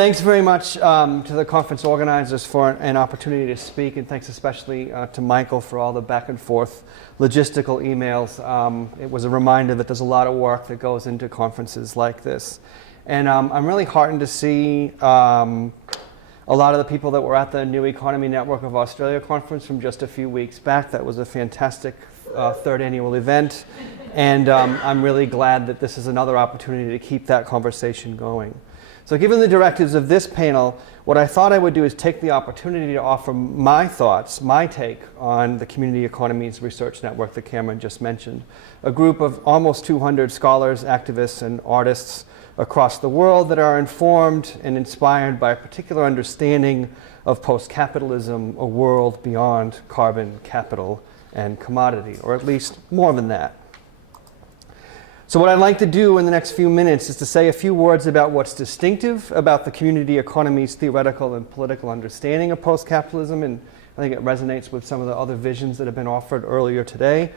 Thanks very much to the conference organizers for an opportunity to speak, and thanks especially to Michael for all the back and forth logistical emails. It was a reminder that there's a lot of work that goes into conferences like this. And I'm really heartened to see a lot of the people that were at the New Economy Network of Australia conference from just a few weeks back. That was a fantastic third annual event. And I'm really glad that this is another opportunity to keep that conversation going. So given the directives of this panel, what I thought I would do is take the opportunity to offer my thoughts, my take on the Community Economies Research Network that Cameron just mentioned. A group of almost 200 scholars, activists, and artists across the world that are informed and inspired by a particular understanding of post-capitalism, a world beyond carbon, capital, and commodity, or at least more than that. So what I'd like to do in the next few minutes is to say a few words about what's distinctive about the community economy's theoretical and political understanding of post-capitalism, and I think it resonates with some of the other visions that have been offered earlier today.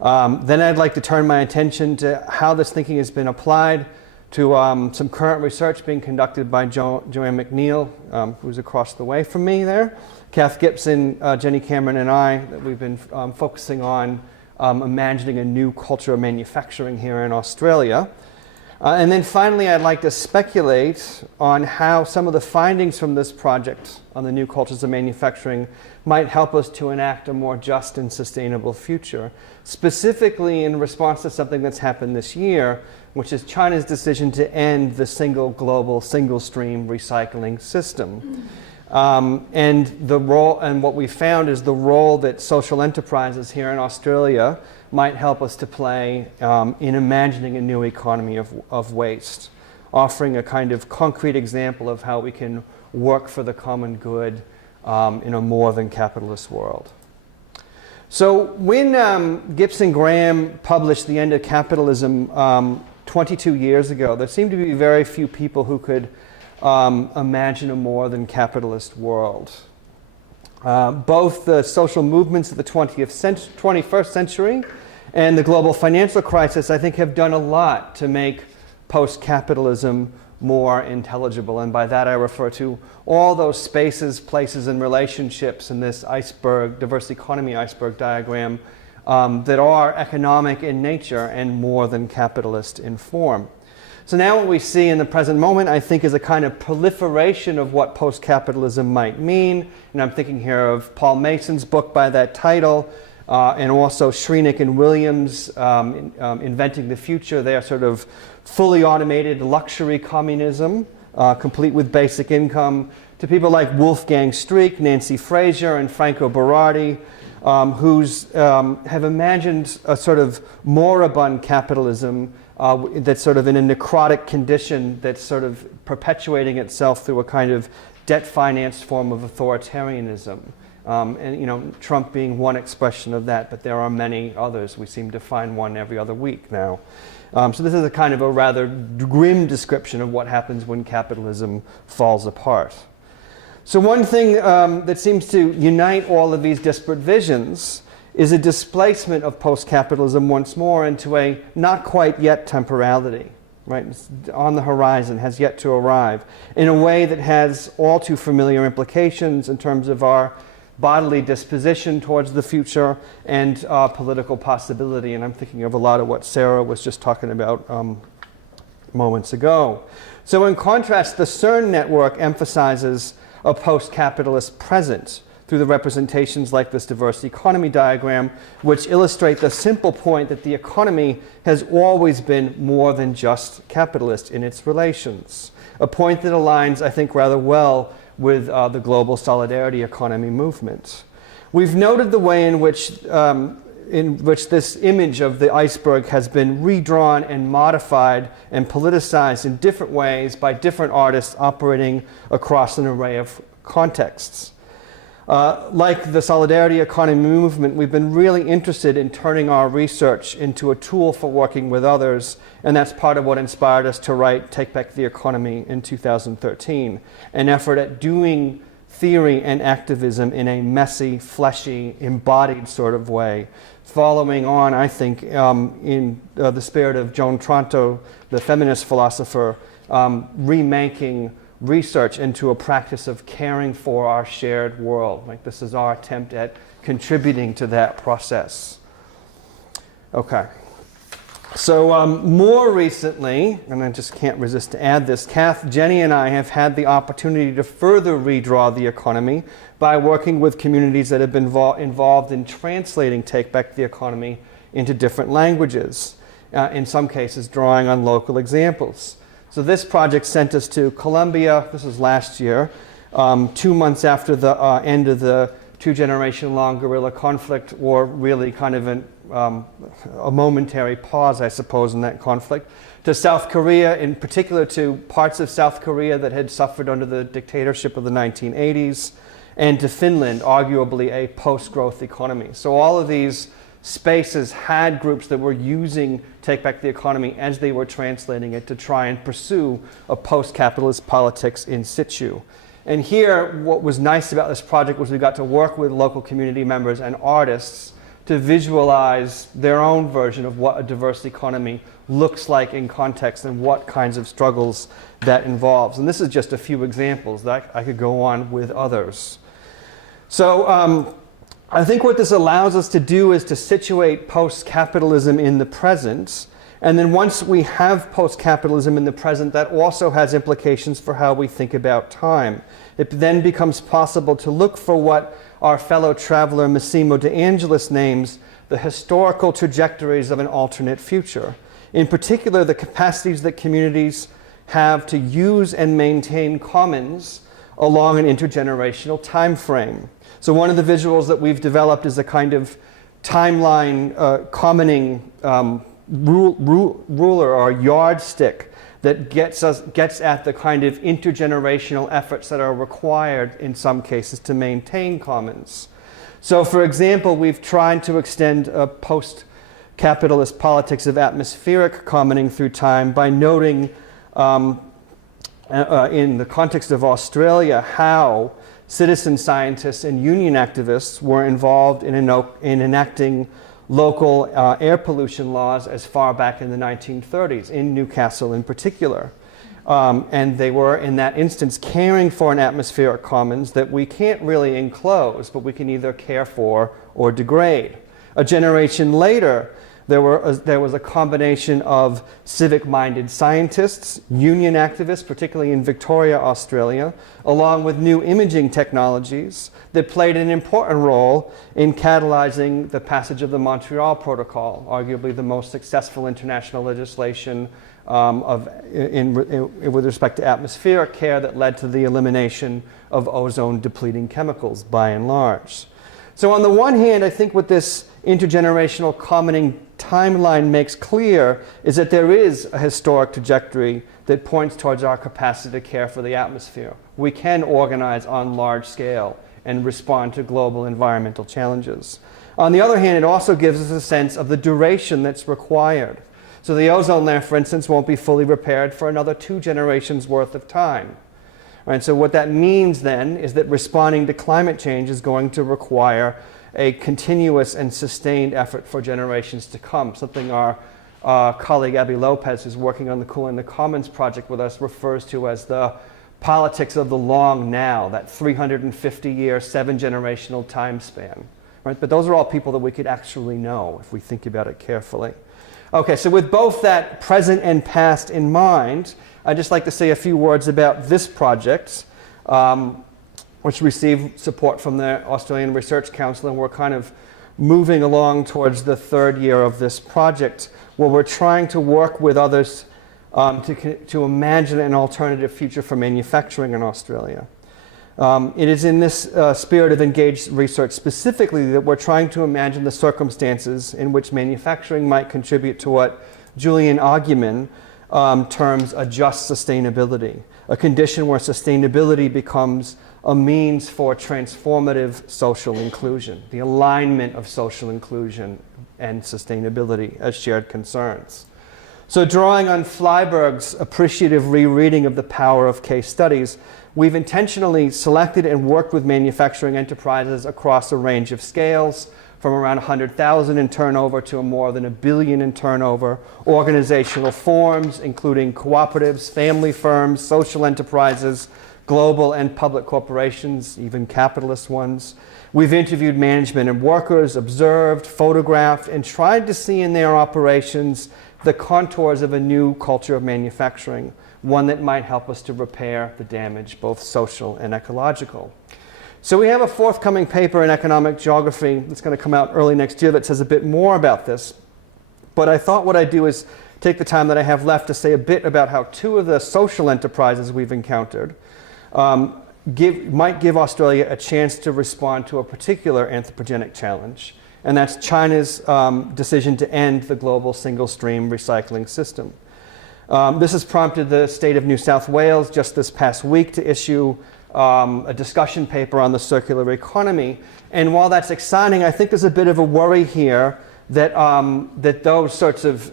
Then I'd like to turn my attention to how this thinking has been applied to some current research being conducted by Joanne McNeil, who's across the way from me there, Kath Gibson, Jenny Cameron, and I, that we've been focusing on imagining a new culture of manufacturing here in Australia. And then finally, I'd like to speculate on how some of the findings from this project on the new cultures of manufacturing might help us to enact a more just and sustainable future, specifically in response to something that's happened this year, which is China's decision to end the single global, single stream recycling system. And the role, and what we found is the role that social enterprises here in Australia might help us to play in imagining a new economy of waste, offering a kind of concrete example of how we can work for the common good in a more than capitalist world. So when Gibson Graham published The End of Capitalism 22 years ago, there seemed to be very few people who could imagine a more than capitalist world. Both the social movements of the 21st century and the global financial crisis, I think, have done a lot to make post-capitalism more intelligible. And by that I refer to all those spaces, places, and relationships in this iceberg, diverse economy iceberg diagram that are economic in nature and more than capitalist in form. So now what we see in the present moment, I think, is a kind of proliferation of what post-capitalism might mean. And I'm thinking here of Paul Mason's book by that title, and also Shrinick and Williams' Inventing the Future. They are sort of fully automated luxury communism, complete with basic income, to people like Wolfgang Streeck, Nancy Fraser, and Franco Berardi, have imagined a sort of moribund capitalism that's sort of in a necrotic condition that's sort of perpetuating itself through a kind of debt-financed form of authoritarianism. And, you know, Trump being one expression of that, but there are many others. We seem to find one every other week now. So this is a kind of a rather grim description of what happens when capitalism falls apart. So one thing that seems to unite all of these disparate visions is a displacement of post-capitalism once more into a not quite yet temporality, right? It's on the horizon, has yet to arrive, in a way that has all too familiar implications in terms of our bodily disposition towards the future and political possibility. And I'm thinking of a lot of what Sarah was just talking about moments ago. So in contrast, the CERN network emphasizes a post-capitalist present through the representations like this diverse economy diagram, which illustrate the simple point that the economy has always been more than just capitalist in its relations. A point that aligns, I think, rather well with the global solidarity economy movement. We've noted the way in which this image of the iceberg has been redrawn and modified and politicized in different ways by different artists operating across an array of contexts. Like the solidarity economy movement, we've been really interested in turning our research into a tool for working with others, and that's part of what inspired us to write Take Back the Economy in 2013, an effort at doing theory and activism in a messy, fleshy, embodied sort of way, following on, I think, in the spirit of Joan Tronto, the feminist philosopher, remaking research into a practice of caring for our shared world. Like, this is our attempt at contributing to that process. Okay. So more recently, and I just can't resist to add this, Kath, Jenny, and I have had the opportunity to further redraw the economy by working with communities that have been involved in translating Take Back the Economy into different languages, in some cases drawing on local examples. So this project sent us to Colombia, this was last year, 2 months after the end of the 2-generation-long guerrilla conflict, or really kind of a momentary pause, I suppose, in that conflict, to South Korea, in particular to parts of South Korea that had suffered under the dictatorship of the 1980s, and to Finland, arguably a post-growth economy. So all of these spaces had groups that were using Take Back the Economy as they were translating it to try and pursue a post-capitalist politics in situ. And here, what was nice about this project was we got to work with local community members and artists to visualize their own version of what a diverse economy looks like in context and what kinds of struggles that involves. And this is just a few examples. That I could go on with others. So I think what this allows us to do is to situate post-capitalism in the present. And then once we have post-capitalism in the present, that also has implications for how we think about time. It then becomes possible to look for what our fellow traveler Massimo De Angelis names the historical trajectories of an alternate future. In particular, the capacities that communities have to use and maintain commons along an intergenerational time frame. So one of the visuals that we've developed is a kind of timeline commoning ruler or yardstick that gets at the kind of intergenerational efforts that are required in some cases to maintain commons. So for example, we've tried to extend a post-capitalist politics of atmospheric commoning through time by noting in the context of Australia how citizen scientists and union activists were involved in enacting local air pollution laws as far back in the 1930s, in Newcastle in particular. And they were, in that instance, caring for an atmospheric commons that we can't really enclose, but we can either care for or degrade. A generation later, there was a combination of civic-minded scientists, union activists, particularly in Victoria, Australia, along with new imaging technologies that played an important role in catalyzing the passage of the Montreal Protocol, arguably the most successful international legislation with respect to atmospheric care that led to the elimination of ozone-depleting chemicals by and large. So on the one hand, I think what this intergenerational commoning timeline makes clear is that there is a historic trajectory that points towards our capacity to care for the atmosphere. We can organize on large scale and respond to global environmental challenges. On the other hand, it also gives us a sense of the duration that's required. So the ozone layer, for instance, won't be fully repaired for another 2 generations worth of time. Right, so what that means then is that responding to climate change is going to require a continuous and sustained effort for generations to come, something our colleague Abby Lopez, who's working on the Cooling the Commons project with us, refers to as the politics of the long now, that 350-year, 7-generational time span. Right? But those are all people that we could actually know if we think about it carefully. Okay, so with both that present and past in mind, I'd just like to say a few words about this project, which received support from the Australian Research Council, and we're kind of moving along towards the 3rd year of this project, where we're trying to work with others to imagine an alternative future for manufacturing in Australia. It is in this spirit of engaged research specifically that we're trying to imagine the circumstances in which manufacturing might contribute to what Julien Agyeman terms a just sustainability, a condition where sustainability becomes a means for transformative social inclusion, the alignment of social inclusion and sustainability as shared concerns. So drawing on Flyberg's appreciative rereading of the power of case studies, we've intentionally selected and worked with manufacturing enterprises across a range of scales, from around 100,000 in turnover to more than $1 billion in turnover. Organizational forms, including cooperatives, family firms, social enterprises, global and public corporations, even capitalist ones. We've interviewed management and workers, observed, photographed, and tried to see in their operations the contours of a new culture of manufacturing, one that might help us to repair the damage, both social and ecological. So we have a forthcoming paper in economic geography that's going to come out early next year that says a bit more about this. But I thought what I'd do is take the time that I have left to say a bit about how two of the social enterprises we've encountered might give Australia a chance to respond to a particular anthropogenic challenge. And that's China's decision to end the global single-stream recycling system. This has prompted the state of New South Wales just this past week to issue a discussion paper on the circular economy. And while that's exciting, I think there's a bit of a worry here that, that those sorts of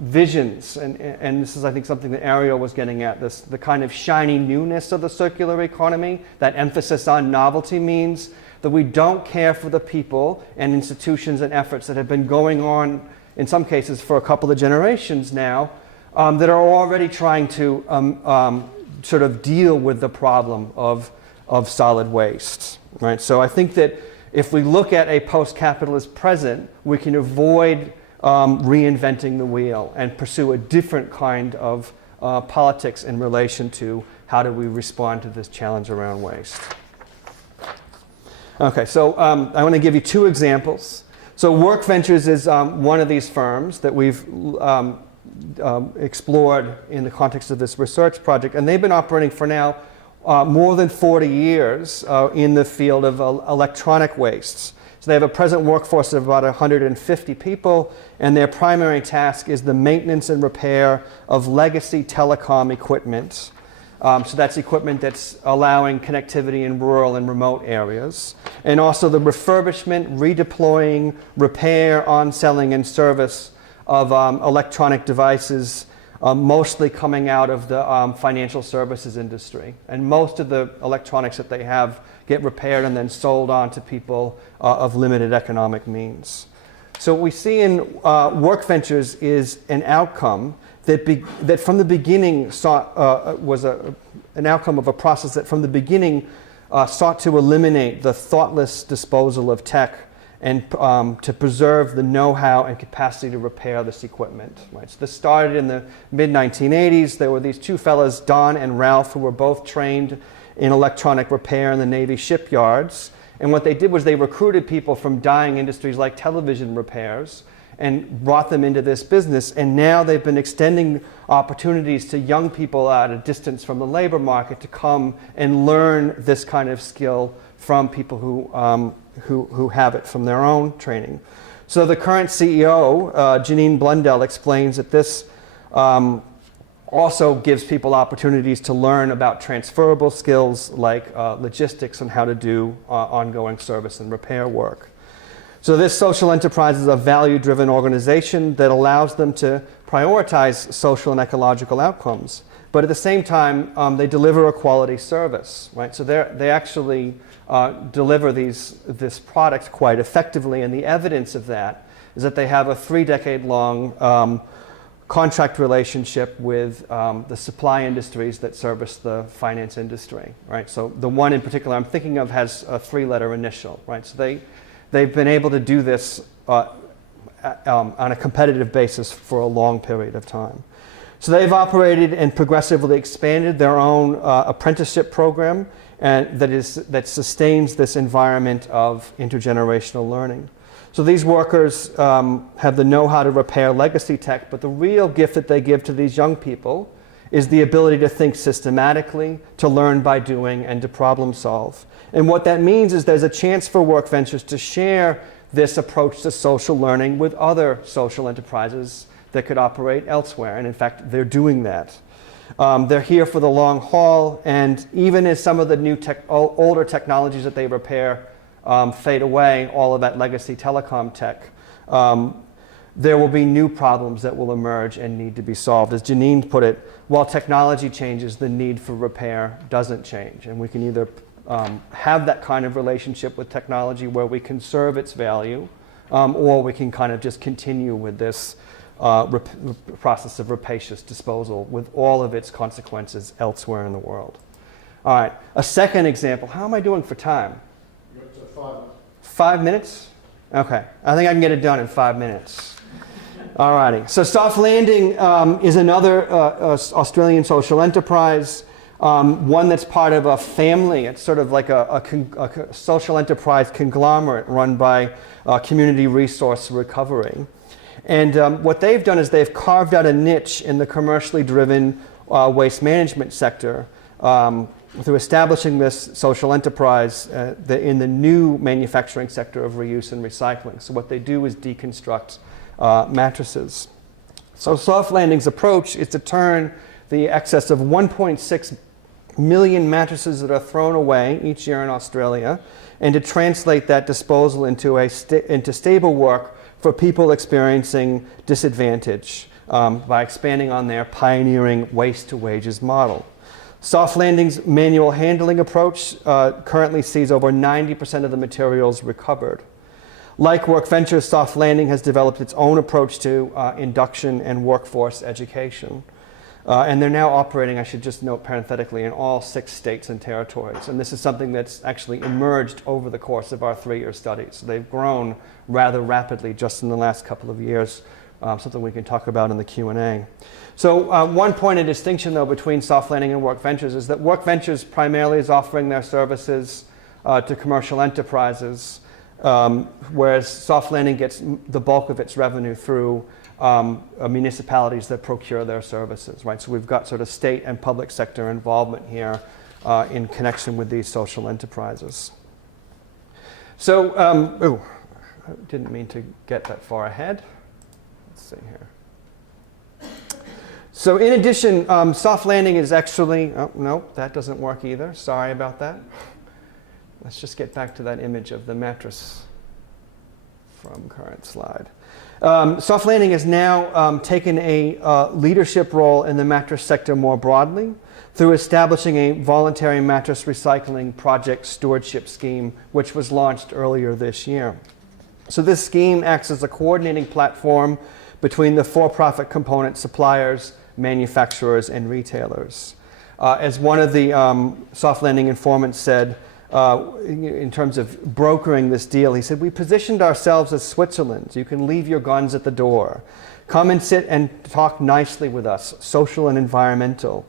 visions, and this is, I think, something that Ariel was getting at, the kind of shiny newness of the circular economy, that emphasis on novelty means that we don't care for the people and institutions and efforts that have been going on, in some cases, for a couple of generations now, that are already trying to sort of deal with the problem of solid waste, right? So I think that if we look at a post-capitalist present, we can avoid reinventing the wheel and pursue a different kind of politics in relation to how do we respond to this challenge around waste. Okay, so I want to give you two examples. So Work Ventures is one of these firms that we've explored in the context of this research project, and they've been operating for now more than 40 years in the field of electronic wastes. So they have a present workforce of about 150 people, and their primary task is the maintenance and repair of legacy telecom equipment. So that's equipment that's allowing connectivity in rural and remote areas. And also the refurbishment, redeploying, repair, on-selling, and service of electronic devices, mostly coming out of the financial services industry. And most of the electronics that they have get repaired and then sold on to people of limited economic means. So what we see in Work Ventures is an outcome that from the beginning was an outcome of a process that from the beginning sought to eliminate the thoughtless disposal of tech and to preserve the know-how and capacity to repair this equipment. Right? So this started in the mid-1980s. There were these two fellows, Don and Ralph, who were both trained in electronic repair in the Navy shipyards. And what they did was they recruited people from dying industries like television repairs and brought them into this business. And now they've been extending opportunities to young people at a distance from the labor market to come and learn this kind of skill from people who have it from their own training. So the current CEO, Janine Blundell, explains that this also gives people opportunities to learn about transferable skills like logistics and how to do ongoing service and repair work. So this social enterprise is a value-driven organization that allows them to prioritize social and ecological outcomes. But at the same time, they deliver a quality service, right? So they actually deliver this product quite effectively, and the evidence of that is that they have a 3-decade-long contract relationship with the supply industries that service the finance industry, right? So the one in particular I'm thinking of has a 3-letter initial, right? So they've been able to do this on a competitive basis for a long period of time. So they've operated and progressively expanded their own apprenticeship program and that sustains this environment of intergenerational learning. So these workers have the know-how to repair legacy tech, but the real gift that they give to these young people is the ability to think systematically, to learn by doing, and to problem solve. And what that means is there's a chance for Work Ventures to share this approach to social learning with other social enterprises that could operate elsewhere. And in fact, they're doing that. They're here for the long haul, and even as some of the new older technologies that they repair fade away, all of that legacy telecom tech, there will be new problems that will emerge and need to be solved. As Janine put it, while technology changes, the need for repair doesn't change. And we can either have that kind of relationship with technology where we conserve its value or we can kind of just continue with this process of rapacious disposal with all of its consequences elsewhere in the world. All right, a second example. How am I doing for time? You're up to 5 minutes. 5 minutes? Okay, I think I can get it done in 5 minutes. All righty, so soft landing is another Australian social enterprise, one that's part of a family. It's sort of like a social enterprise conglomerate run by Community Resource Recovery. And what they've done is they've carved out a niche in the commercially driven waste management sector through establishing this social enterprise in the new manufacturing sector of reuse and recycling. So what they do is deconstruct mattresses. So soft landing's approach is to turn the excess of 1.6 million mattresses that are thrown away each year in Australia and to translate that disposal into stable work for people experiencing disadvantage by expanding on their pioneering waste-to-wages model. Soft Landing's manual handling approach currently sees over 90% of the materials recovered. Like WorkVentures, Soft Landing has developed its own approach to induction and workforce education. And they're now operating, I should just note parenthetically, in all 6 states and territories. And this is something that's actually emerged over the course of our 3-year study. So they've grown rather rapidly just in the last couple of years, something we can talk about in the Q&A. So one point of distinction, though, between Soft Landing and WorkVentures is that WorkVentures primarily is offering their services to commercial enterprises, whereas Soft Landing gets the bulk of its revenue through municipalities that procure their services, right? So we've got sort of state and public sector involvement here in connection with these social enterprises. So, I didn't mean to get that far ahead. Let's see here. So in addition, Soft Landing is actually, oh, no, that doesn't work either. Sorry about that. Let's just get back to that image of the mattress from current slide. Soft Landing has now taken a leadership role in the mattress sector more broadly through establishing a voluntary mattress recycling project stewardship scheme, which was launched earlier this year. So this scheme acts as a coordinating platform between the for-profit component suppliers, manufacturers, and retailers. As one of the Soft Landing informants said, in terms of brokering this deal, he said, "We positioned ourselves as Switzerland. You can leave your guns at the door. Come and sit and talk nicely with us, social and environmental."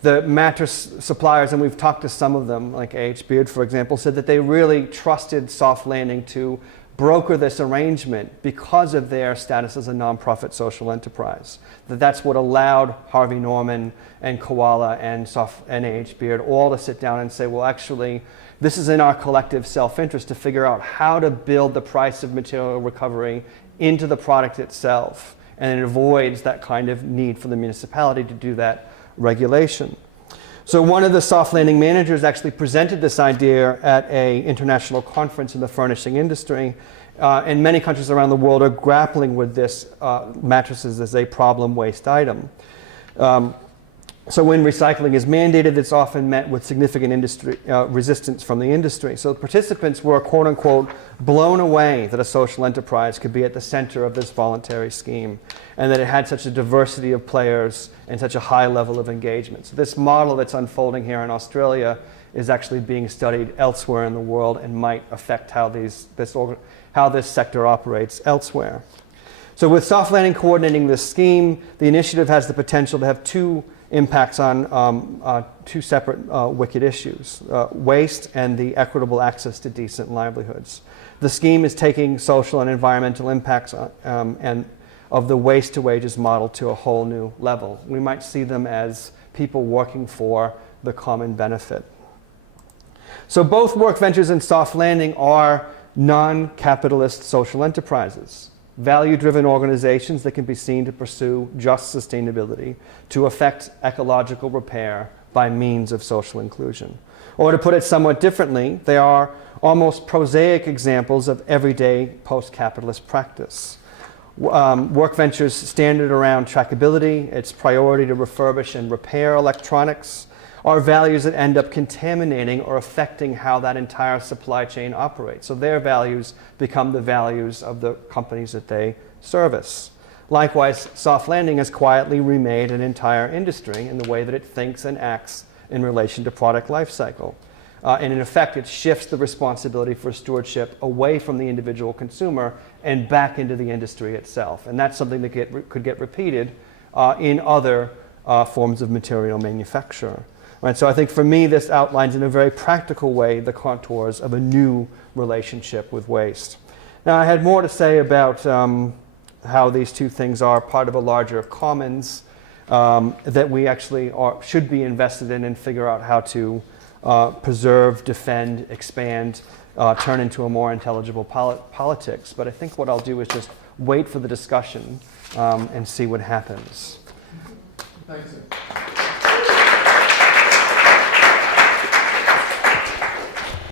The mattress suppliers, and we've talked to some of them, like A.H. Beard, for example, said that they really trusted Soft Landing to broker this arrangement because of their status as a nonprofit social enterprise. That's what allowed Harvey Norman and Koala and A.H. Beard all to sit down and say, well, actually, this is in our collective self-interest to figure out how to build the price of material recovery into the product itself. And it avoids that kind of need for the municipality to do that regulation. So one of the Soft Landing managers actually presented this idea at an international conference in the furnishing industry. And many countries around the world are grappling with this mattresses as a problem waste item. So when recycling is mandated, it's often met with significant industry resistance from the industry. So participants were, quote unquote, blown away that a social enterprise could be at the center of this voluntary scheme and that it had such a diversity of players and such a high level of engagement. So this model that's unfolding here in Australia is actually being studied elsewhere in the world and might affect how this sector operates elsewhere. So with Soft Landing coordinating this scheme, the initiative has the potential to have 2 impacts on 2 separate wicked issues, waste and the equitable access to decent livelihoods. The scheme is taking social and environmental impacts and of the waste-to-wages model to a whole new level. We might see them as people working for the common benefit. So both WorkVentures and Soft Landing are non-capitalist social enterprises, value-driven organizations that can be seen to pursue just sustainability, to effect ecological repair by means of social inclusion. Or to put it somewhat differently, they are almost prosaic examples of everyday post-capitalist practice. WorkVentures' standard around trackability, its priority to refurbish and repair electronics, are values that end up contaminating or affecting how that entire supply chain operates. So their values become the values of the companies that they service. Likewise, soft landing has quietly remade an entire industry in the way that it thinks and acts in relation to product life cycle. And in effect, it shifts the responsibility for stewardship away from the individual consumer and back into the industry itself. And that's something that could get repeated in other forms of material manufacture. Right, so I think for me, this outlines in a very practical way the contours of a new relationship with waste. Now, I had more to say about how these two things are part of a larger commons that we actually should be invested in and figure out how to preserve, defend, expand, turn into a more intelligible politics. But I think what I'll do is just wait for the discussion and see what happens. Thanks.